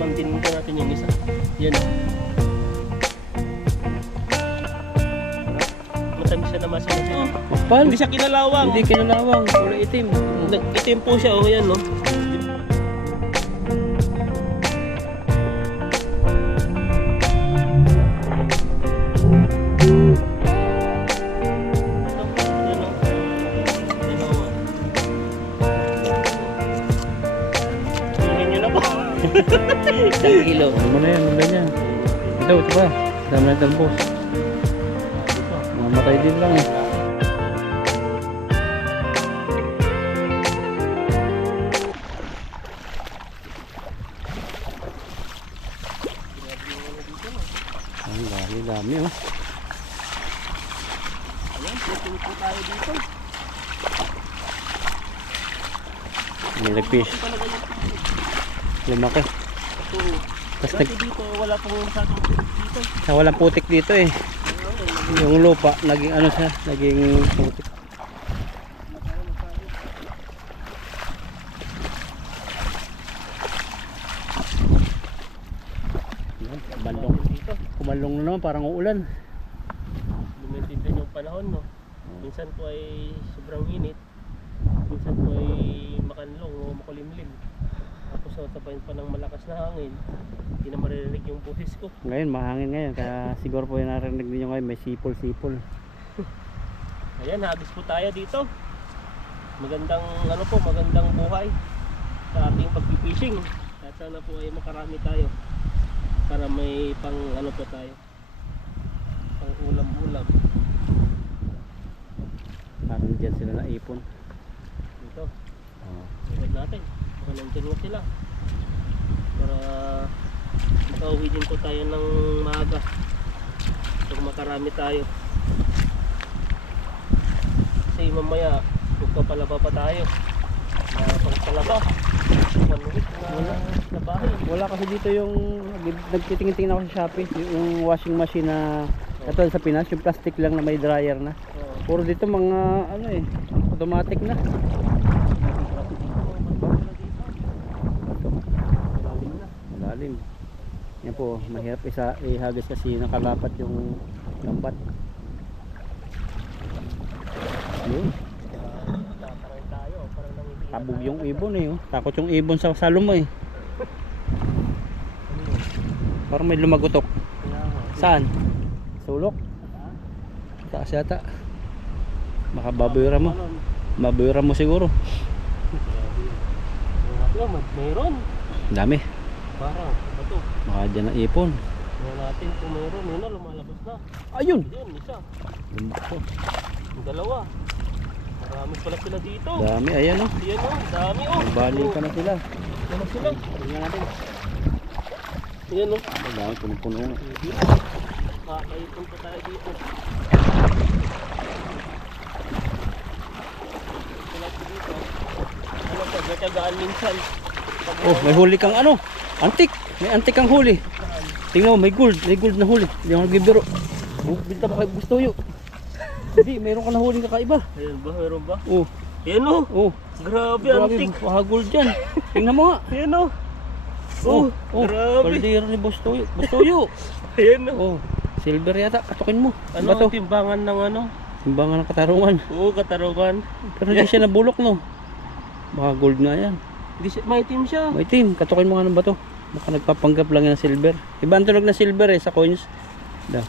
Bangkinin ko natin yung isa. Yan. Matamis siya na masalas. Kapal. Hindi siya kinalawang. Hindi kinalawang. Kulay itim. Itim po siya. Oh, yan, no? Isang kilo. Ano mo na yan, maganda niya. Ito ba? Dami na talbos. Mamatay din lang eh. Ang dami oh. Ayan, pupunta po tayo dito. May nag-fish. Lumaki. Tapos dito wala pong masyadong dito. Walang putik dito eh. Yung lupa, naging ano siya, naging putik. Kumalong. Kumalong na naman, parang uulan. Lumintin din yung panahon, no? Minsan po ay sobrang init. Minsan po ay makanlong o makulimlim. Tapos sabayin pa ng malakas na hangin. Hindi na maririnig yung buhis ko. Ngayon, mahangin ngayon. Kaya siguro po yung narinig ninyo ngayon, may sipol-sipol. Ayan, hagis po tayo dito. Magandang ano po, magandang buhay sa ating pagpipishing. At sana po ay makarami tayo para may pang ano po tayo, pang ulam-ulam. Parang dyan sila naipon. Dito, iwan natin. Baka nandyan nga sila para makauwi din po tayo ng maaga pag makarami tayo. Kasi mamaya magpapalaba pa tayo. Pagpalaba manulit na bahay. Wala kasi dito yung nagtitingin-tingin ako sa Shopee, yung washing machine na katulad sa Pinas, yung plastic lang na may dryer na. Puro dito mga ano eh, automatic na. Malalim. Yan po, mahirap ihagis kasi nakalapat yung lambat. Yun. Tabog yung ibon eh. Oh. Takot yung ibon sa salo mo eh. Parang may lumagutok. Saan? Sulok? Taas yata. Baka baboyra mo. Baboyra mo siguro. Mayroon. Dami. Parang ito. Baka dyan na ipon. Mayroon natin kung mayroon. Yun na, lumalabas na. Ayun! Ayun, isa. Lumako. Yung dalawa. Marami pala sila dito. Dami, ayan o. Ayan o, dami o. Bali ka na sila. Ano sila? Tingnan natin. Ayan o. Ang dami, puno-puno. Kakaipon pa tayo dito. Ano pa, gatagaan minsan. Oh, may huli kang ano? Antik. May antik kang huli. Tingnan mo, may gold. May gold na huli. Hindi ako nagbibiro. Oh, binta ba kayo gusto yun? Hindi, mayroon ka na huling kakaiba. Ayan ba, meron ba? Oh. Ayan o. Oh. Grabe, antik. Baka gold dyan. Tingnan mo nga. Ayan o. Oh, grabe. Kaldero ni Bustoyo. Bustoyo. Ayan o. Oh. Silver yata. Katukin mo. Ano, Bato. timbangan ng ano? Timbangan ng katarungan. Oo, katarungan. Pero hindi siya nabulok no. Baka gold nga yan. Hindi siya, maitim siya. May team. Katukin mo nga ng bato. Baka nagpapanggap lang yan ng silver. Iba ang tunog na silver eh sa coins. Da.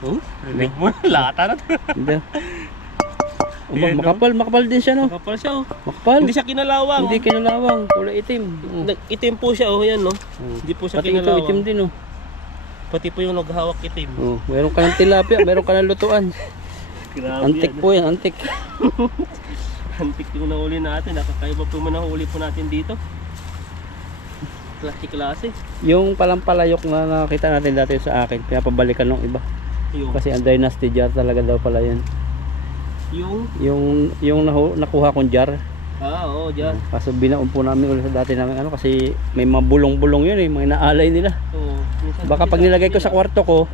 Oh, rinig mo. Lata na to. Hindi. Makapal din siya no. Makapal siya oh. Makapal. Hindi siya kinalawang. Hindi kinalawang. Kulay itim. Itim po siya oh, yan no. Hindi po siya Pati ito kinalawang. itim din oh. Pati po yung naghahawak itim. Oh, meron ka ng tilapia, meron ka ng lutuan. Grabe Antik po yan, antik. Antik yung nahuli natin. Nakakaiba po yung nahuli po natin dito. Klase-klase. Yung palampalayok na nakita natin dati sa akin, kaya pabalikan ng iba. Yung, Kasi ang dynasty jar talaga daw pala yan. Yung nakuha kong jar. Oo, dyan. Kaso binaon po namin ulit sa dati namin ano kasi may mga bulong-bulong yun eh, mga inaalay nila. Oo. Baka pag nilagay ko sa kwarto ko,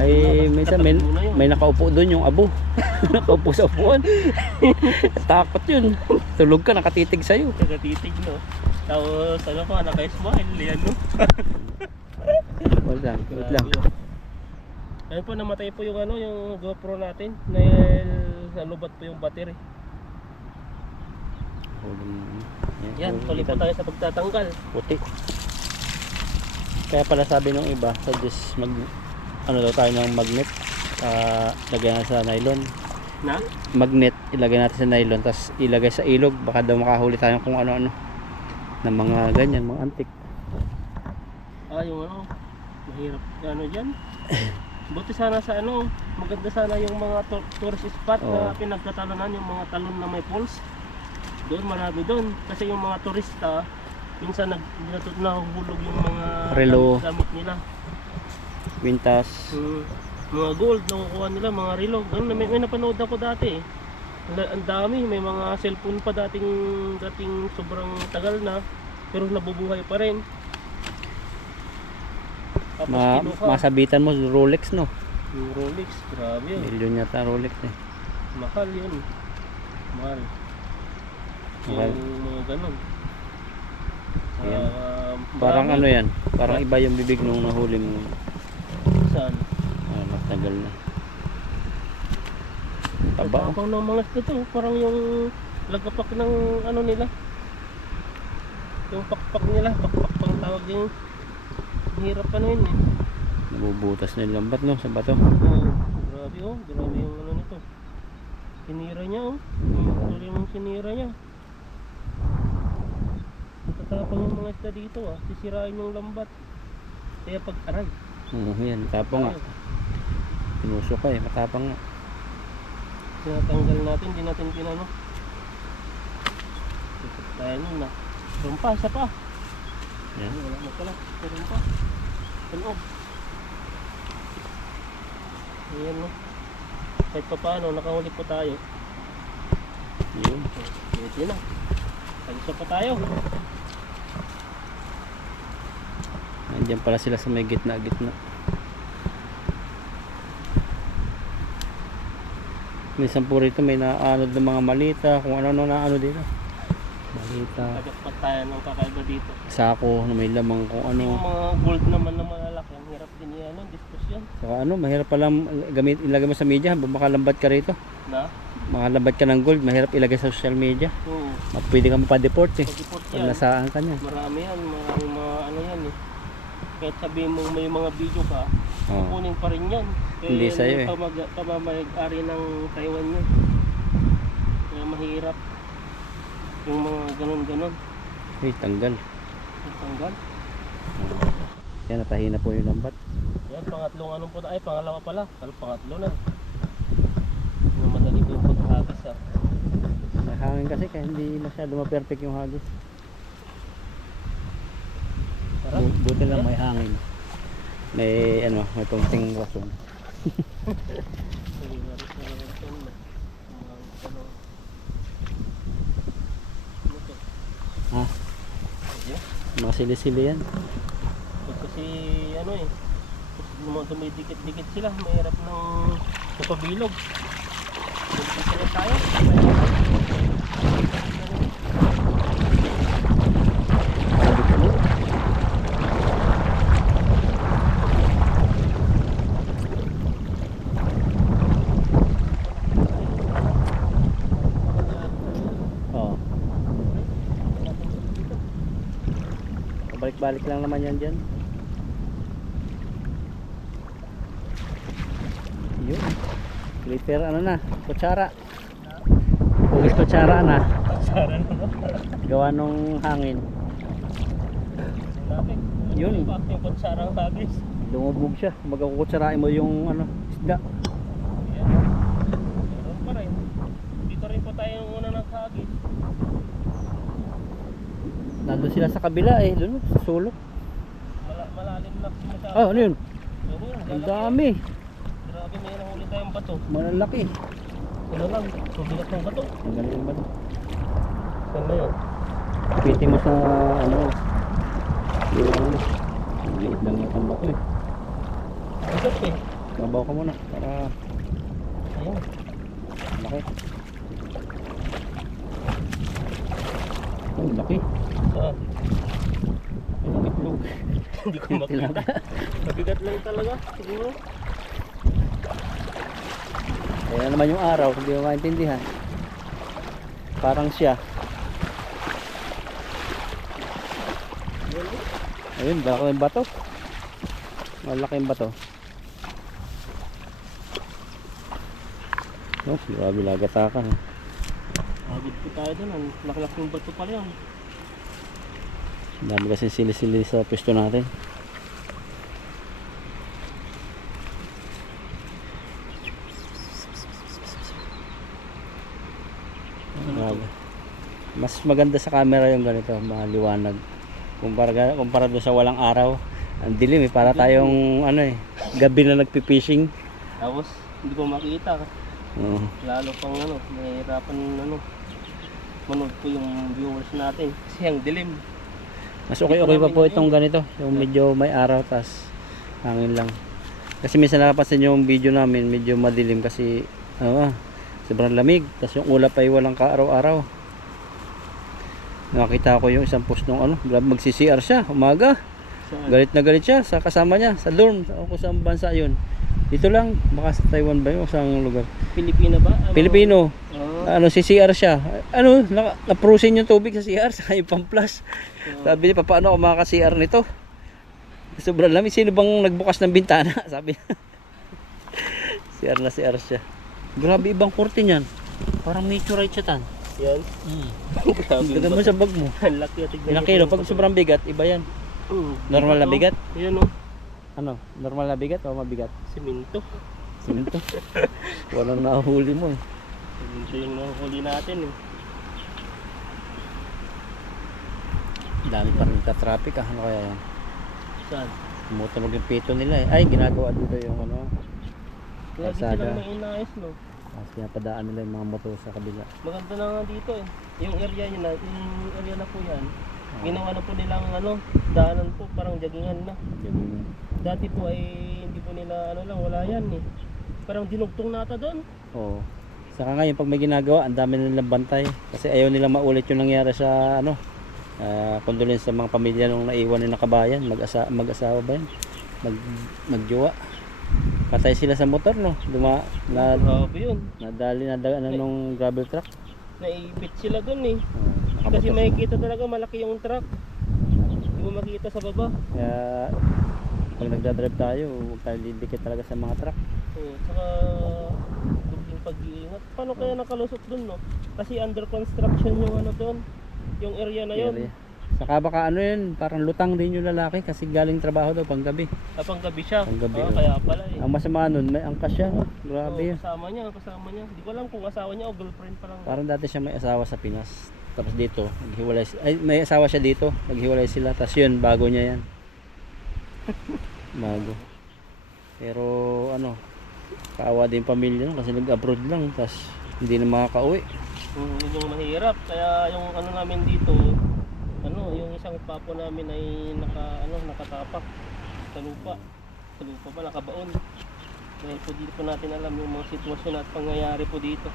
ay minsan may nakaupo doon yung abo. Nakaupo sa upuan. Takot yun. Tulog ka, nakatitig sa'yo. Nakatitig no. Tapos ano pa, naka-smile. Yan no. Wait lang, wait lang. Ayun po, namatay po yung ano, yung GoPro natin. Dahil nalubat po yung battery. Yan, tuloy po tayo sa pagtatanggal. Puti. Kaya pala sabi nung iba, suggest mag ano daw tayo ng magnet. Lagyan natin sa nylon. Na? Magnet, ilagay natin sa nylon, tapos ilagay sa ilog. Baka daw makahuli tayo kung ano-ano ng mga ganyan, mga antik. Yung ano, mahirap ano dyan. Buti sana sa ano, maganda sana yung mga tourist spot na pinagtatalunan, yung mga talon na may pools. Doon, marami doon. Kasi yung mga turista, minsan nahuhulog yung mga Relo. gamit nila. Quintas. Mga gold, nakukuha nila, mga relo. Ano, may napanood ako dati eh. Ang dami, may mga cellphone pa dating sobrang tagal na, pero nabubuhay pa rin. Tapos kinuha. Masabitan mo Rolex, no? Yung Rolex, grabe yun. Milyon yata Rolex eh. Mahal yun. Mahal. Mahal. Yung mga ganun. Ayan. Parang marami. ano yan? Parang iba yung bibig nung nahuli mo. Saan? Matagal na. Taba oh. Tapang ng mga isda to. Parang yung lagapak ng ano nila. Yung pakpak nila. Pakpak pang tawag din. Hirap ano yun eh. Nabubutas na yung lambat, no? Sa bato. Grabe oh. Grabe yung ano nito. Sinira niya oh. Yung sinira niya. Tatapang yung mga isda dito ah. Sisirain yung lambat. Kaya pag-aray. Yan, tapang nga. Tinusok ka eh, matapang nga. Tinatanggal natin, di natin pinano. Tayo nun na. Rumpa, isa pa. Yan. Wala mo pala. Rumpa. Tunog. Ayan no. Kahit pa paano, nakahuli po tayo. Yun. Pwede na. Tagisa pa tayo. Nandiyan pala sila sa may gitna. Minsan po rito may naanod ng mga malita, kung ano naano dito. Malita, Tagat pa tayo ng kakaiba dito. sako na may lamang kung Yung ano. mga gold naman na malalaki, ang hirap din yan, diskusyon. Saka ano, mahirap palang ilagay mo sa media habang makalambat ka rito. Na? Makalambat ka ng gold, mahirap ilagay sa social media. Oo. Pwede ka mapadeport eh. Pag-report Pag yan. nasaan ka niya. Marami yan, maraming mga ano yan eh. Kahit sabihin mo may mga video ka, Oo. kukunin pa rin yan. Kaya Hindi yan sa'yo yung eh. pamamayag-ari ng Taiwan yan. Kaya mahirap. Yung mga ganon-ganon. Ay, tanggal. Tanggal. Yan, natahina po yung lambat. Yan, pangatlong ano po ay pangalawa pala. Pangatlo na. Yung madali po yung paghagis ah. May hangin kasi kaya hindi masyado ma-perfect yung hagis. Sarap. Buti lang may hangin. May ano, may tungting rason. Ha? Mga sili-sili yan. Kasi ano eh, dumidikit-dikit sila, mahirap ng napabilog. Dito na tayo. Oo. Balik-balik lang naman yan dyan. Yun. Glitter ano na, kutsara. Pugis kutsara na. Gawa nung hangin. Yun. Yung kutsarang hagis. Lumubog siya. Kumbaga kukutsarain mo yung ano, isda. Ayan. Meron pa rin. Dito rin po tayo yung una naghagis. Nandun sila sa kabila eh, doon sa sulok. Malalim na masyado. Ah, ano yun? Ano yun? Ang Lalaki. dami. Grabe, may nahuli tayong bato. Malalaki. Ano lang, subigat ng bato. Ang galing ba? Saan na yun? Piti mo sa ano. Yung liit lang yung tambat eh. Bigat eh. Babaw ka muna para Ayun. laki. Oh, laki. Saan? Hindi ko makita. Mabigat lang talaga, siguro. Ayan naman yung araw, hindi mo maintindihan. Parang siya. Ayun, baka yung bato. Malaking bato. Oh, grabe lagatakan. Agad po tayo doon. Ang laklak yung bato pala yan. Ang dami kasi sili-sili sa pwesto natin. Grabe. Mas maganda sa camera yung ganito, maliwanag. Kumpara doon sa walang araw. Ang dilim eh, para tayong ano eh, gabi na nagpi-fishing. Tapos, hindi ko makita. Oo. Lalo pang ano, nahihirapan ano, manood po yung viewers natin. Kasi ang dilim. Mas okay pa po itong ganito, yung medyo may araw tas hangin lang. Kasi minsan nakapansin yung video namin, medyo madilim kasi sobrang lamig. Tas yung ulap ay walang kaaraw-araw. Nakita ko yung isang post nung ano, magsi-CR siya umaga. Saan? Galit na galit siya sa kasama niya sa dorm, o kung saan bansa yun. Dito lang, baka sa Taiwan ba yun o saan lugar? Pilipino ba? Pilipino. Oh. Ano, si CR siya. Ano, na-frozen yung tubig sa CR sa yung pamplas. Sabi niya, paano ako makaka-CR nito? Sobrang lamig. Sino bang nagbukas ng bintana? Sabi niya. CR na CR siya. Grabe, ibang kurte niyan. Parang meteorite siya tan. Yan. Grabe. Dagan mo sa bag mo. Ang laki. Tignan Ilang niyo kilo? po Pag yung sobrang bigat, iba yan. Normal na bigat? Yan o. Ano? Normal na bigat o mabigat? Siminto. Siminto. Walang nahuli mo eh. Siminto yung nahuli natin eh. Dami pa rin traffic ah. Ano kaya yan? Saan? Tumutunog yung pito nila eh. Ay, ginagawa dito yung ano. Lagi Kalsada. silang may inayos no. Tapos pinapadaan nila yung mga motor sa kabila. Maganda na nga dito eh. Yung area yun na, yung area na po yan. Ginawa na po nilang ano, daanan po, parang jaggingan na. Dati po ay hindi po nila ano lang, wala yan eh. Parang dinugtong nata doon. Oo. Saka ngayon pag may ginagawa, ang dami nilang bantay. Kasi ayaw nilang maulit yung nangyari sa ano, condolence sa mga pamilya nung naiwan ng kabayan. Mag-asawa ba yan? Magjowa. Patay sila sa motor no. Grabe yun. Nadali nung gravel truck. Naipit sila doon eh. Kasi makikita talaga malaki yung truck. Hindi mo makita sa baba. Kaya pag nagdadrive tayo, huwag tayo didikit talaga sa mga truck. Oo, saka yung pag-iingat. Paano kaya nakalusot doon no? Kasi under construction yung ano doon. Yung area na yun. Area. Saka baka ano yun, parang lutang din yung lalaki kasi galing trabaho daw panggabi. Kapang gabi siya. Panggabi, oh. Kaya pala eh. Ang masama nun, may angkas siya. No? Grabe Oo, yun. kasama niya. Hindi ko alam kung asawa niya o girlfriend pa lang. Parang dati siya may asawa sa Pinas. Tapos dito, naghiwalay. Ay, may asawa siya dito. Naghiwalay sila. Tapos yun, bago niya yan. Bago. Pero ano, kaawa din pamilya no? Kasi nag-abroad lang. Tapos hindi na makakauwi. Yun yung mahirap. Kaya yung ano namin dito, ano, yung isang papo namin ay nakatapak sa lupa. Sa lupa pa, nakabaon. Dahil po dito po natin alam yung mga sitwasyon at pangyayari po dito.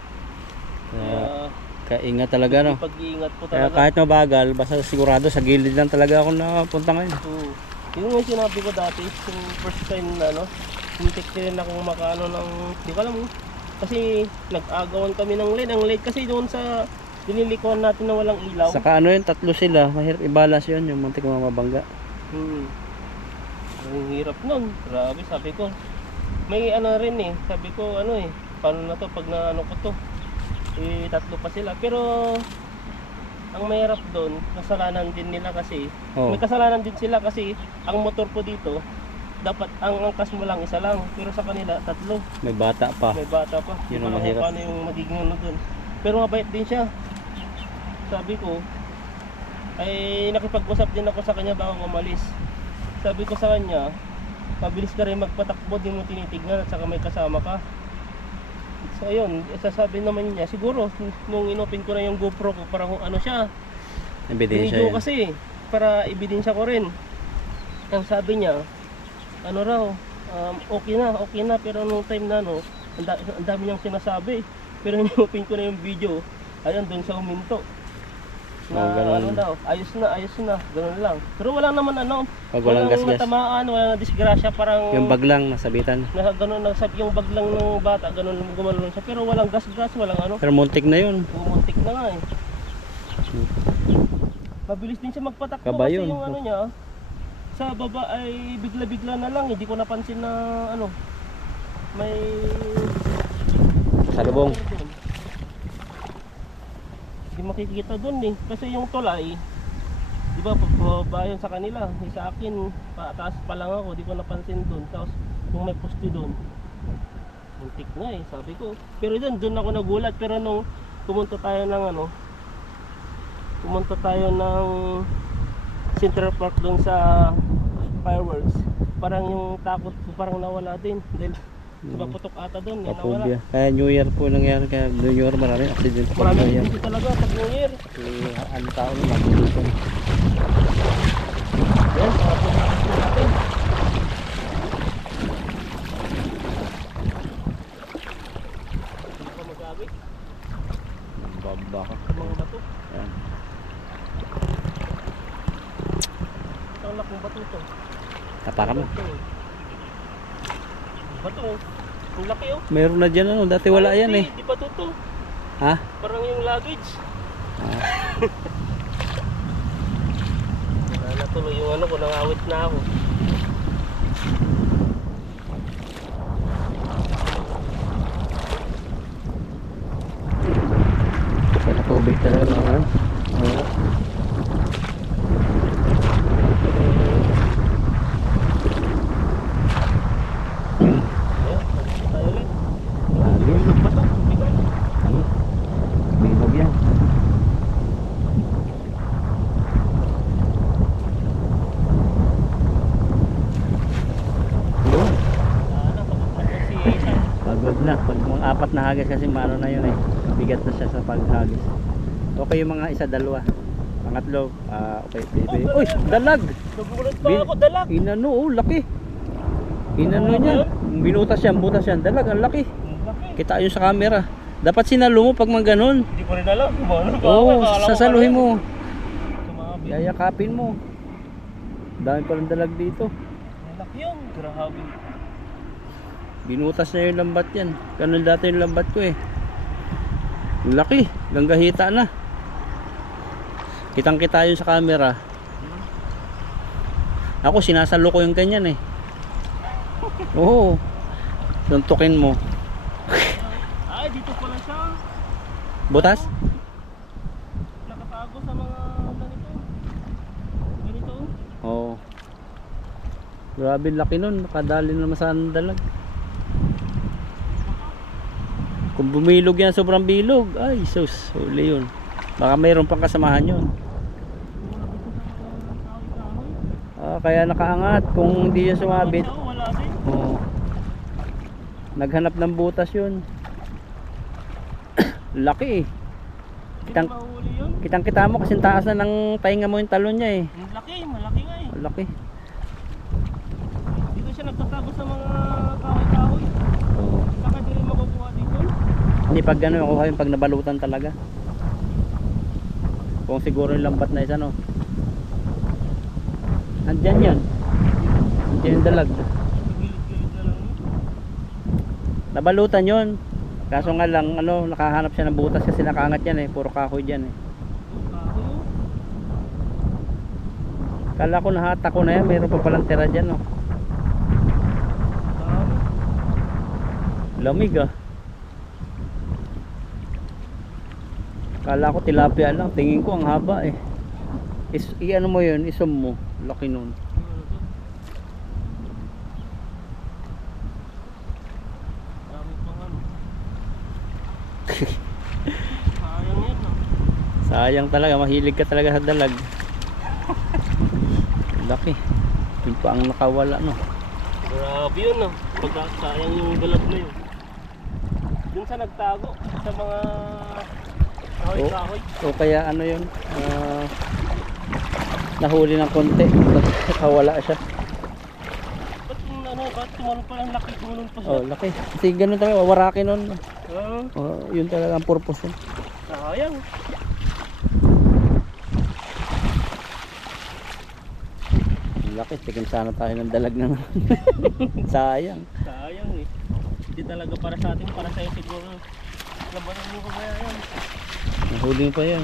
Kaya Kaingat talaga no. pag-iingat po Kaya talaga. kahit mabagal, basta sigurado sa gilid lang talaga ako napunta ngayon. Yung sinabi ko dati, yung first time na ano, hintik din ako makaano ng, di ko alam kasi nag-agawan kami ng lead. Ang lead kasi doon sa dinilikuan natin na walang ilaw. Saka ano yun, tatlo sila, mahirap i-balance yun, yung muntik mga mabangga. Ang hirap nun, grabe sabi ko. May ano rin eh, sabi ko ano eh, paano na to pag naano ko to. Tatlo pa sila, pero ang mahirap doon, kasalanan din nila kasi. Oh. May kasalanan din sila kasi ang motor po dito, dapat ang angkas mo lang isa lang, pero sa kanila tatlo. May bata pa. May bata pa. Yun Di ang ko alam mahirap. kung paano yung magiging ano doon. Pero mabait din siya. Sabi ko, ay nakipag-usap din ako sa kanya bago umalis. Sabi ko sa kanya, mabilis ka rin magpatakbo, di mo tinitignan at saka may kasama ka. So ayun, sasabi naman niya, siguro nung inopen ko na yung GoPro ko, parang ano siya, Ebidensya video yun. kasi, para ebidensya ko rin. Ang sabi niya, ano raw, okay na, pero nung time na no, ang dami niyang sinasabi. Pero inopen ko na yung video, ayun, doon siya huminto. Na ganun. ano daw, ayos na, ganun lang. Pero wala naman ano, Pag walang gasgas. natamaan, walang disgrasya, parang Yung bag lang nasabitan. nasa ganun nagsab yung bag lang ng bata, ganun gumalun siya. Pero walang gas-gas, walang ano, Pero muntik na yun. pumuntik na nga eh. Mabilis din siya magpatakbo Kaba kasi yun. yung ano niya, sa baba ay bigla-bigla na lang, hindi ko napansin na ano, may Salubong. Hindi makikita doon eh. Kasi yung tulay, di ba, pababa yun sa kanila. Sa akin, pataas pa lang ako, di ko napansin doon. Tapos, yung may poste doon, muntik na eh, sabi ko. Pero doon ako nagulat. Pero nung pumunta tayo ng ano, pumunta tayo ng Central Park doon sa fireworks, parang yung takot ko parang nawala din. Dahil, diba, putok ata doon, nawala. Kapobia. Kaya New Year po nangyari. Kaya New Year maraming accident po. Maraming Kaya, dito talaga pag New Year. ano tao naman. Dito. Yan, para po natin. Hindi pa mag-agit Baba ka. sa mga bato. Yan. Ito ang lakong bato to. Tapakan mo. Ito, eh. Bato oh. Ang laki oh. Meron na dyan ano. Dati wala yan eh. Di bato to. Ha? Parang yung luggage. Ah. Wala na tuloy yung ano ko, nangawit na ako. Kaya tubig talaga. Ano? Oo. Ayan, tayo ulit. Lagi. Tulog ba to? Bigat. Binog yan. Yun. Sana, pagod na po si Ethan. Pagod na. Pag mga apat na hagis kasi maano na yun eh. Bigat na siya sa paghagis. Okay yung mga isa, dalawa. Pangatlo, okay, baby. Uy, dalag! Nagulat pa ako, dalag. Inano, oh, laki. Inano niya. Binutas yan, butas yan. Dalag, ang laki. Ang laki. Kita yun sa camera. Dapat sinalo mo pag mga ganun. Hindi ko rin alam kung ano ba. Oo, Akala ko sasaluhin ano mo. yun. Sumabi. Yayakapin mo. Dami palang dalag dito. Ang laki yun. Grabe. Binutas na yung lambat yan. Ganun dati yung lambat ko eh. Ang laki. Langgahita na. Kitang kita yun sa camera. Ako sinasalo ko yung ganyan eh. Oo. Tuntukin mo. Ay, dito pala siya. Butas? Nakatago sa mga ganito. Ganito. Oo. Grabe laki nun. Nakadali naman sa dalag. Kung bumilog yan sobrang bilog. Ay sus. Huli yun. Baka mayroon pang kasamahan yun. Kaya nakaangat. Kung hindi yun sumabit. Wala din. Oo. Naghanap ng butas yun. Laki eh. Hindi Kitang, na mahuli yun. kitang kita mo kasi taas na ng tainga mo yung talon niya eh. Ang laki, malaki nga eh. Laki. Dito siya nagtatago sa mga kahoy-kahoy. Oo. Saka di rin makukuha dito. Hindi pag gano'n ako yung pag nabalutan talaga. Kung siguro yung lambat na isa no. Andyan yan. Andyan yung dalag. Gilid-gilid na lang yun. Nabalutan yun. Kaso nga lang ano, nakahanap siya ng butas kasi nakaangat yan eh. Puro kahoy dyan eh. Kahoy yun. Kala ko nahata ko na yan. Mayroon pa palang tira dyan no. Dami. Lamig ah. Kala ko tilapia lang. Tingin ko ang haba eh. I-ano mo yun, isum mo. Laki nun. Dami pang ano. Sayang yan no. Sayang talaga. Mahilig ka talaga sa dalag. Laki. Yun pa ang nakawala no. Grabe yun no. Sayang yung dalag na yun. Dun sa nagtago sa mga kahoy-kahoy. O kaya ano yun, nahuli ng konti, nakawala siya. Ba't yung ano, ba't tumalon pa lang laki, tumalon pa siya? Oh, laki. Kasi ganun talaga, wawarakin nun. Ah, Oh, yun talaga ang purpose yun. sayang. Tikim sana tayo ng dalag na naman. Sayang. Sayang eh. Hindi talaga para sa atin, para sa'yo siguro. Labanan mo kaya yan. Nahuli mo pa yan.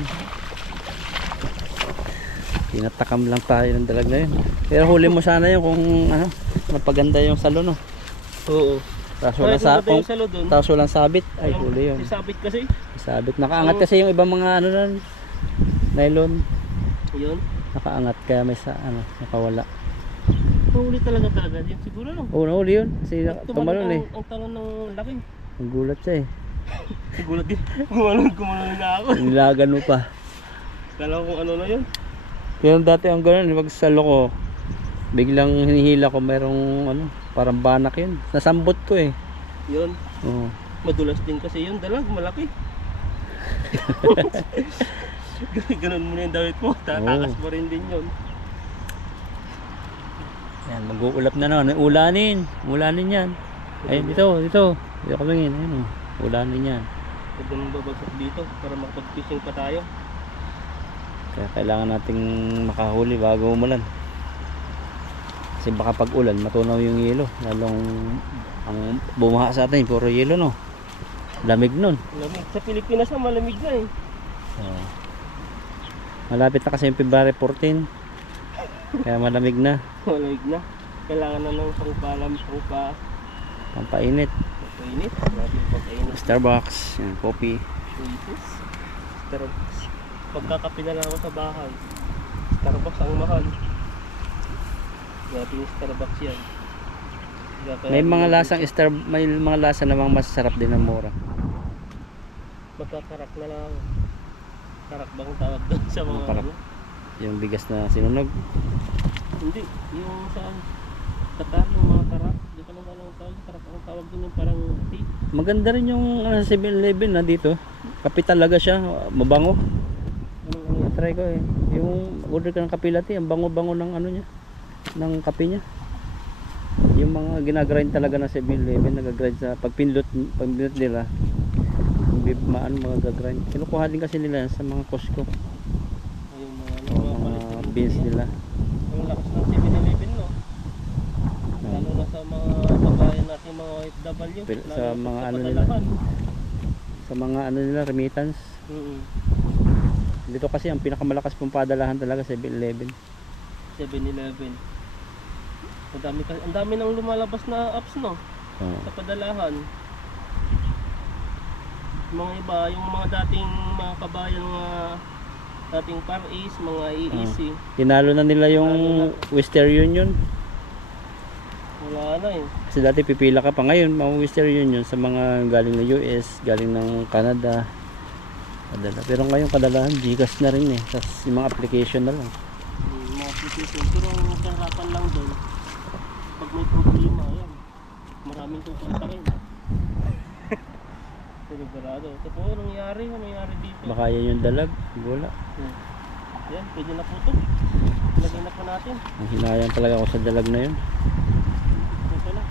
Tinatakam lang tayo ng dalag na yun. Pero huli mo sana yun kung ano, mapaganda yung salo, no? Oo. Tapos walang sabit. Ay, huli yun. Sabit kasi. Sabit. Nakaangat kasi yung ibang mga ano na nylon. Yun. Nakaangat kaya may sa ano, nakawala. Huli talaga yun siguro lang. Oo, nahuli yun. Kasi tumalon eh. Ang talon ng laki. Ang gulat siya eh. Gulat din. Gumalon na ako. Nilagan mo pa. Kala ko kung ano na yun. Pero dati ang gano'n, wag sa loko. Biglang hinihila ko merong ano, parang banak yun. Nasambot ko eh. Yun. Oo. Madulas din kasi yun, dalag, malaki. Ganun mo na yung damit mo, tatakas mo rin din yun. Yan, mag-uulap na naman. Ulanin yan. Ayun, dito. Dito kamingin, ayun o. Ulanin yan. Pwede mong babagsak dito para makapag-fishing pa tayo. Kaya kailangan nating makahuli bago umulan. Kasi baka pag ulan, matunaw yung yelo. Lalong ang bumaha sa atin, puro yelo, no? Lamig nun. Lamig. Sa Pilipinas na malamig na eh. Oo. Malapit na kasi yung February 14. Kaya malamig na. Malamig na. Kailangan na ng pangpalam, Pampainit. pampainit. Grabe yung pampainit. Starbucks, yan, coffee. Choices. Starbucks. Pagkakape na lang ako sa bahay. Starbucks ang mahal. Grabe yung Starbucks yan. May mga lasa namang masarap din ng mura. Magkakarak na lang. Karak bang tawag doon sa mga Karak. ano? Yung bigas na sinunog. Hindi, yung saan? Qatar, yung mga karak. Hindi ko naman ang tawag. Karak ang tawag doon yung parang tea. Maganda rin yung 7-Eleven na dito. Kape talaga siya, mabango. Try ko eh. Yung order ka ng kape latte, ang bango-bango ng ano niya, ng kape niya. Yung mga ginagrind talaga ng 7-Eleven, nagagrind sa pagpindot nila. Mga gagrind. Kinukuha din kasi nila sa mga Costco. Yung mga, Mga beans nila. Ang lakas ng 7-Eleven, no? Lalo na sa mga kabayan natin, mga OFW. Sa mga ano nila. Sa mga ano nila, remittance. Dito kasi ang pinakamalakas pong padalahan talaga 7-Eleven. 7-Eleven. Ang dami nang lumalabas na apps, no? Sa padalahan. Mga iba, yung mga dating mga kabayan, mga dating Far East, mga EEC. Tinalo na nila yung Western Union. Wala na eh. Kasi dati pipila ka pa, ngayon mga Western Union sa mga galing ng US, galing ng Canada. Pero ngayon kadalahan Gcash na rin eh. Tapos yung mga application na lang. Mga application. Pero ang kahirapan lang doon, pag may problema, yan, maraming kukontakin. Sigurado. Ito po, nangyari dito. Baka yan yung dalag, gula. Yan, pwede na po ito. Lagyan na po natin. Ang hinayang talaga ako sa dalag na yun. Ito na.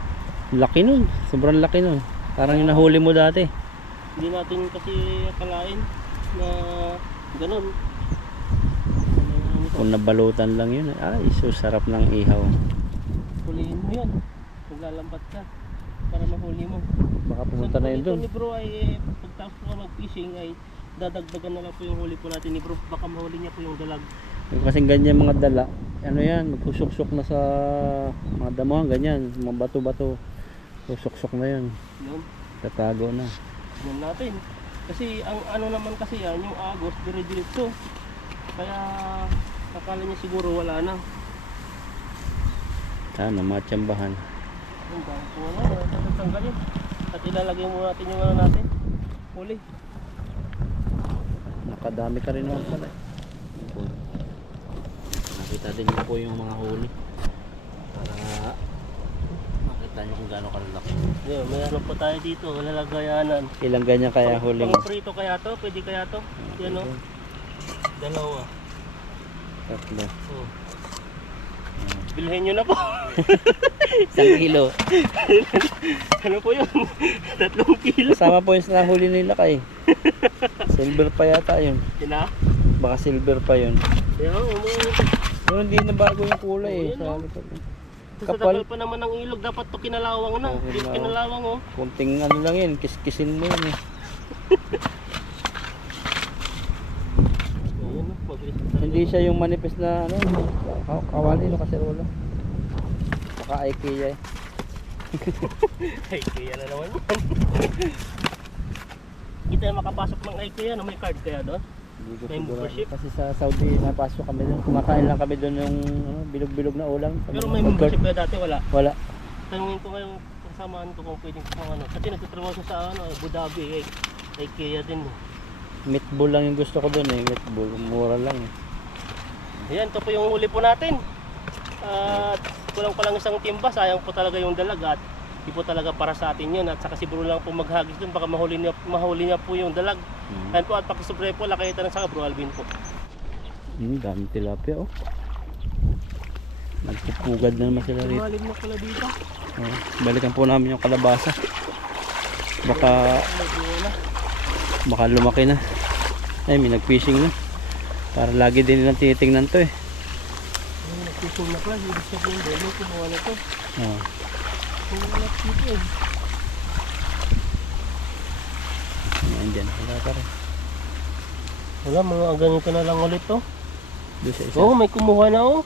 Laki nun, sobrang laki nun. Parang yung nahuli mo dati. Hindi natin kasi akalain na ganun. Kung nabalutan lang yun, ay so sarap ng ihaw. Huliin mo yan. Maglalambat ka para mahuli mo. Baka pumunta na yun doon. Ni bro ay pagtapos po mag-fishing ay dadagdagan na lang po yung huli po natin ni bro. Baka mahuli niya po yung dalag. Kasi ganyan mga dala, ano yan, magsusuksok na sa mga damuhan, ganyan, mga bato-bato. Susuksok na yan. Yun. Tatago na. Yan natin. Kasi ang ano naman kasi yan, yung agos, dire-diretso. Kaya akala niya siguro wala na. Sana matsambahan. Yung dahil po na, tatanggalin. At ilalagay mo natin yung ano natin. Huli. Nakadami ka rin naman pala. Nakita din niyo po yung mga huli. Para makita niyo kung gaano kalalaki. Yan, may ano pa tayo dito, lalagayanan. Ilang ganyan kaya huli mo? Pang prito kaya to? Pwede kaya to? Yan o. Dalawa. Tatlo. Oh. Bilhin nyo na po. 1 kilo. Ano po yun? 3 kilo. Kasama po yung nahuli nila kay. Silver pa yata yun. Yun na? Baka silver pa yun. Yan, Pero hindi na bago yung kulay eh. Ayan, Sa oh. likod. Sa Kapal. tagal pa naman ng ilog, dapat to kinalawang na. Oh, Hindi kinalawang oh. Kunting ano lang yun, kiskisin mo yun eh. Ayan oh, mabilis na Hindi siya yung manifest na ano, kawali no kaserola. Baka IKEA eh. IKEA na naman yan. Kita na makapasok ng IKEA na may card kaya doon. Hindi ko May sigurado. membership? Kasi sa Saudi napasok kami doon. Kumakain lang kami doon yung ano, bilog-bilog na ulam. Pero may membership kaya dati wala. Wala. Tanungin ko ngayon kasamaan ko kung pwedeng kung ano. Kasi nagtatrabaho siya sa ano, Abu Dhabi eh. IKEA din eh. Meatball lang yung gusto ko doon eh. Meatball, mura lang eh. Ayan, ito po yung huli po natin. At kulang pa lang isang timba, sayang po talaga yung dalag at di po talaga para sa atin yun. At saka siguro lang po maghagis dun, baka mahuli niya po yung dalag. Ayan po, at pakisubre po, lakita ng saka Bro Alvin po. Dami tilapia oh. Nagpupugad na naman sila rito. Malim na pala dito. Oh, balikan po namin yung kalabasa. Baka lumaki na. Ay, may nag-fishing na. Para lagi din nilang tinitingnan to eh. Nag-fishing na pala, hindi siya po yung demo, kumuha na to. Oh. Kumuha na dito eh. Ayan dyan, wala pa rin. Wala, mga ganito na lang ulit to. Doon sa isa. Oo, may kumuha na oh.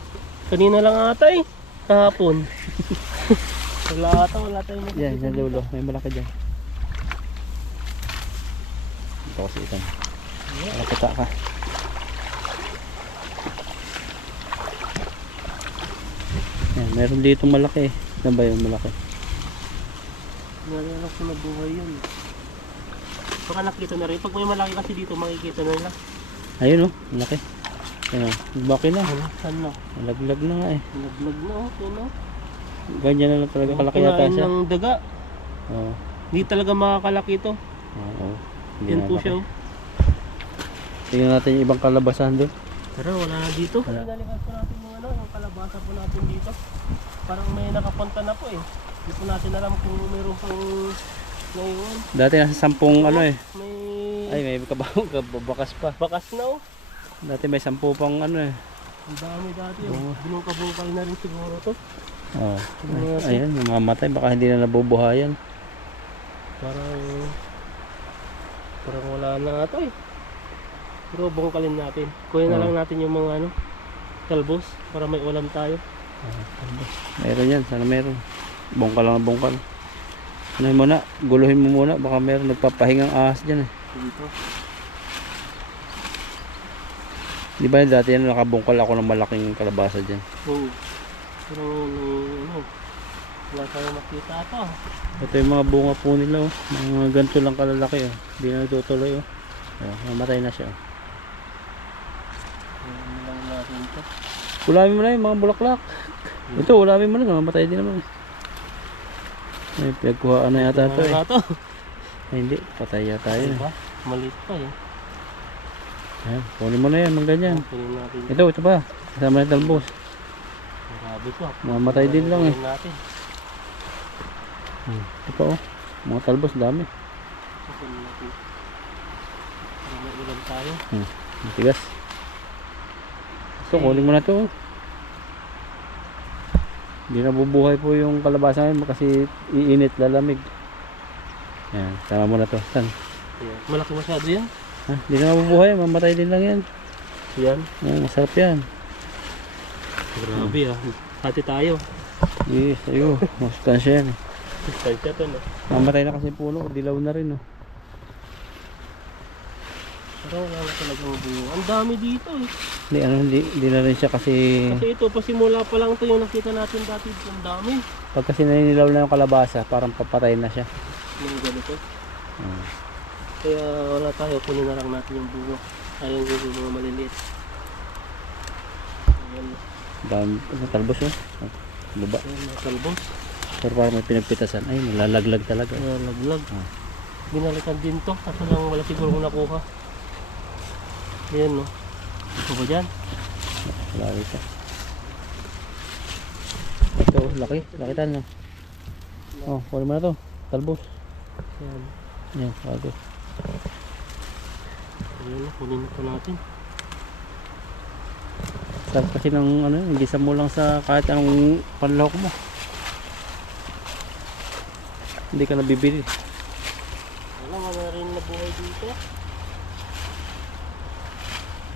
Kanina lang ata eh. Kahapon. wala tayong makikita. Yan, sa dulo. May malaki dyan. Ito kasi ito. Nakakita ka. Yan, meron dito malaki. Saan ba yung malaki? Nalala ko na buhay yun. Baka nakita na rin. Pag may malaki kasi dito, makikita na nila. Ayun oh, malaki. Yan oh, baki na. Ano? Saan na? Malaglag na nga eh. Naglag na oh. Yan oh. Ganyan na lang talaga kalaki yata Kinain siya. ng daga. Oo. Hindi talaga makakalaki ito. Oo. Hindi Yan na po malaki. siya oh. Tingnan natin yung ibang kalabasan doon. Pero wala na dito. Wala. Pinalikan po natin yung ano, yung kalabasa po natin dito. Parang may nakapunta na po eh. Hindi po natin alam kung mayroon pang ngayon. Dati nasa 10 ano eh. May Ay, may kabakas pa. bakas na oh. Dati may 10 pang ano eh. Ang dami dati Oo. oh. Binungka-bungkay na rin siguro to. Oo. Ayan, yung mamatay. Baka hindi na nabubuhayan. Parang wala na ito eh. Pero bungkalin natin. Kunin na lang natin yung mga ano, talbos para may ulam tayo. Meron yan. Sana meron. Bungkal lang na bungkal. Ano muna? Guluhin mo muna. Baka meron nagpapahingang ahas dyan eh. Dito. Di ba dati yan nakabungkal ako ng malaking kalabasa dyan. Oo. Pero ano, wala tayong makita ito. Ito yung mga bunga po nila oh. Mga ganito lang kalalaki oh. Hindi na nagtutuloy oh. Oh, namatay na siya oh. Ano lang natin ito. Ulamin mo na yung mga bulaklak. Ito ulamin mo na. Namatay din naman. Ay, pinagkuhaan na yata ito eh. Wala to. Ay, hindi. Patay yata yun eh. Diba? Maliit pa eh. Ayan, kunin mo na yan. Mga ganyan. Kunin natin. Ito pa. Kasama na yung talbos. Grabe to. Mamatay din lang eh. Kunin natin. Ito pa oh. Mga talbos dami. Kunin natin. Para may ulam tayo. Matigas. Ito, kunin mo na to. Hindi na bubuhay po yung kalabasa ngayon kasi iinit, lalamig. Ayan, tama mo na to. Saan? Ayan. Malaki masyado yan. Ha? Hindi na mabubuhay, mamatay din lang yan. Yan. Ayan, masarap yan. Grabe ah. Hati tayo. Yes, ayo. Masustansya yan. Tansya to no. Mamatay na kasi puno, dilaw na rin oh. Pero wala na talagang bunga. Ang dami dito eh. Hindi na rin siya kasi Kasi ito, pasimula pa lang ito yung nakita natin dati. Ang dami. pag kasi naninilaw na yung kalabasa, parang papatay na siya. Yung ganito. Kaya wala tayo. Kunin na lang natin yung bunga. Ayun yung mga maliliit. Ayan. Dami, talbos oh. Luba. Ayan, mga talbos. Pero parang may pinagpitasan. Ay, nalalaglag talaga. Ayan, laglag. Binalikan din to. Kaso lang wala siguro nakuha. Ayan no. Ito ba dyan? Wala rito. Ito, laki. Laki tan no. Oh, kunin mo na to. Talbos. Ayan. Yan, bago. Ayan, kunin ito natin. Sarap kasi ng ano, gisa mo lang sa kahit anong panlahok mo. Hindi ka nabibili. Wala rin na buhay dito.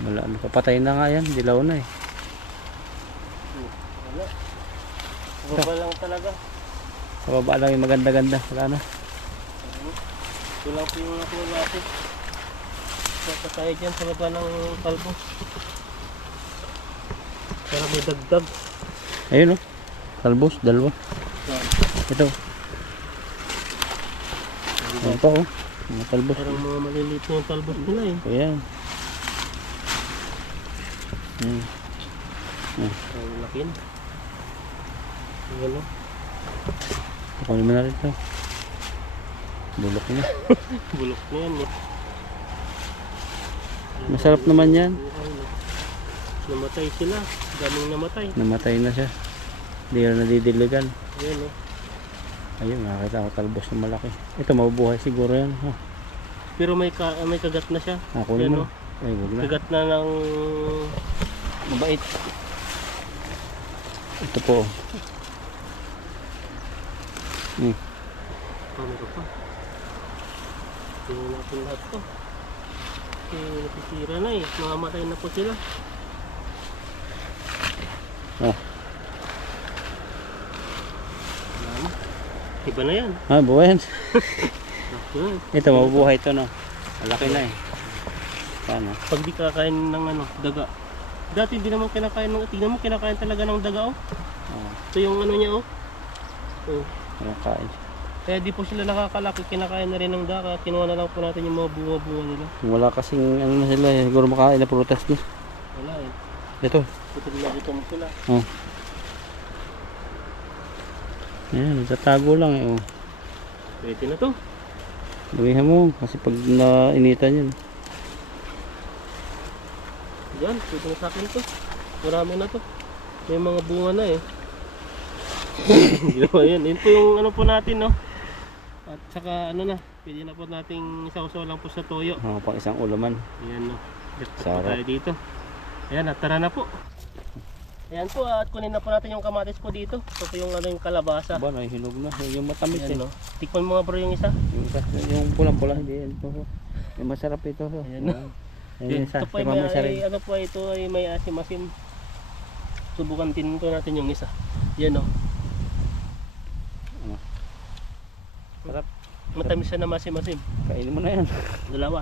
Wala, papatay na nga yan, dilaw na eh. Wala. Baba lang talaga. Sa baba lang yung maganda-ganda, wala na. Ito lang po yung nakuha natin. Saka tayo dyan sa baba ng kalbo. Para may dagdag. Ayun oh, talbos, dalawa. Ito. Ayan pa oh, mga talbos. Parang mga maliliit na yung talbos nila eh. Ayan. Ang lakin. Ayan o. Kukunin mo na rin ito. Bulok na. Bulok na yan eh. Masarap naman yan. Namatay sila. Daming namatay. Namatay na siya. Hindi na nadidiligan. Ayan o. Ayun, nakakita ko talbos na malaki. Ito mabubuhay siguro yan. Oh. Pero may kagat na siya. Kunin Ayan mo. o. Ay, huwag na. Kagat na ng mabait. Ito po. Meron pa. Tingnan natin lahat to. Nasisira na eh. Mamamatay na po sila. Oh. Wala na. Iba na yan. Buwan. Yun. Ito mabubuhay ito no. Malaki na eh. Paano? Pag di kakain ng daga. Dati hindi naman kinakain ng, tingnan mo, kinakain talaga ng daga oh. Ito yung ano niya oh. Walang kain. Kaya di po sila nakakalaki, kinakain na rin ng daga. Kinuha na lang po natin yung mga bunga-bunga nila. Wala kasing ano na sila eh. Siguro makain na prutas doon. Wala eh. Ito. Gutom na gutom sila. Ayan, nagtatago lang eh. Pwede na to. Gawin mo kasi pag nainitan yun. Yan, pwede na sa akin to. Marami na to. May mga bunga na eh. Yan, yun po yung ano po natin no. At saka ano na, pwede na po nating isaw-saw lang po sa toyo. Pang isang ulaman. Ayan no. Direct po Sarap. tayo dito. Ayan, tara na po. Ayan po, at kunin na po natin yung kamatis po dito. Ito po yung ano yung kalabasa. Ba, hinog na. Yung matamis eh. Ayan no. Tikman mo nga bro yung isa. Yung pulang-pula, hindi yan po. Yung masarap ito. Ayan no. Yung isa, Ito po si ay Mama isa rin. ano po ito ay may asim-asim. Subukan din ko natin yung isa. Yan o. Sarap. Matamis siya na masim-asim. Kainin mo na yan. Dalawa.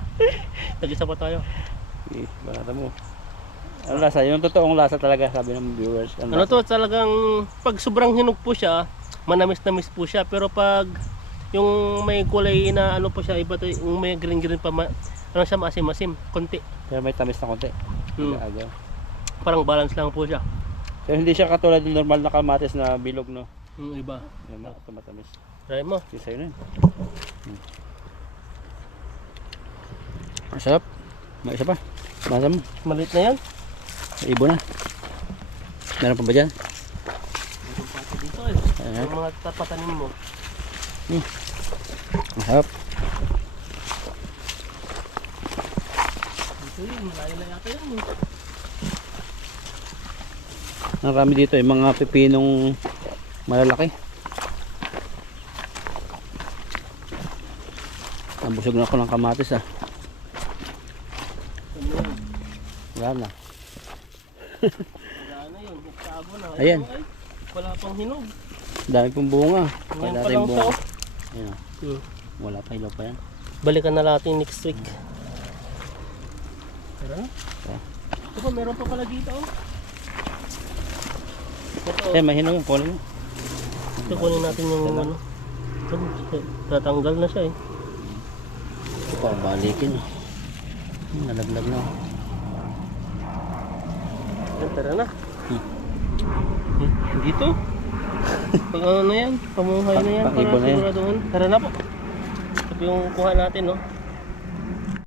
Tag-isa pa tayo. Barata mo. Ano lasa? Yung totoong lasa talaga sabi ng viewers. Ano to talagang pag sobrang hinog po siya, manamis-namis po siya. Pero pag yung may kulay na ano po siya, iba to, yung may green-green pa, ano siya maasim-asim, konti. Pero may tamis na konti. Aga. Parang balance lang po siya. Pero hindi siya katulad ng normal na kamatis na bilog no. Yung iba. Yung matamis. Try mo. Yung sa'yo na yun. Masarap. May isa pa. Masa mo. Malit na yan. May ibo na. Meron pa ba dyan? Meron pa ito dito eh. Ayan. Yung mga tapatanin mo. Masarap. Ito yun, malayo na yata yan eh. Ang rami dito yung mga pipinong malalaki. Nabusog na ako ng kamatis ah. Wala na. Wala na yun, nagtago na. Ayan. Ay, wala pang hinog. Dami pong bunga. Ngayon Wala pa tayong lang bunga. to. Ayan ah. Wala pa, hilaw pa yan. Balikan na natin next week. Tara na. Tara. Ito pa, meron pa pala dito oh. Ito, Eh, may hinog yung kunin mo. ito kunin natin yung ano. Ito, tatanggal na siya eh. Ito pa, balikin. Nalaglag na. Yan, tara na. Dito. Pag ano na yan, pamuhay na yan. Pang-ibon Para na yan. siguraduhan. Tara na po. Ito yung kuha natin no.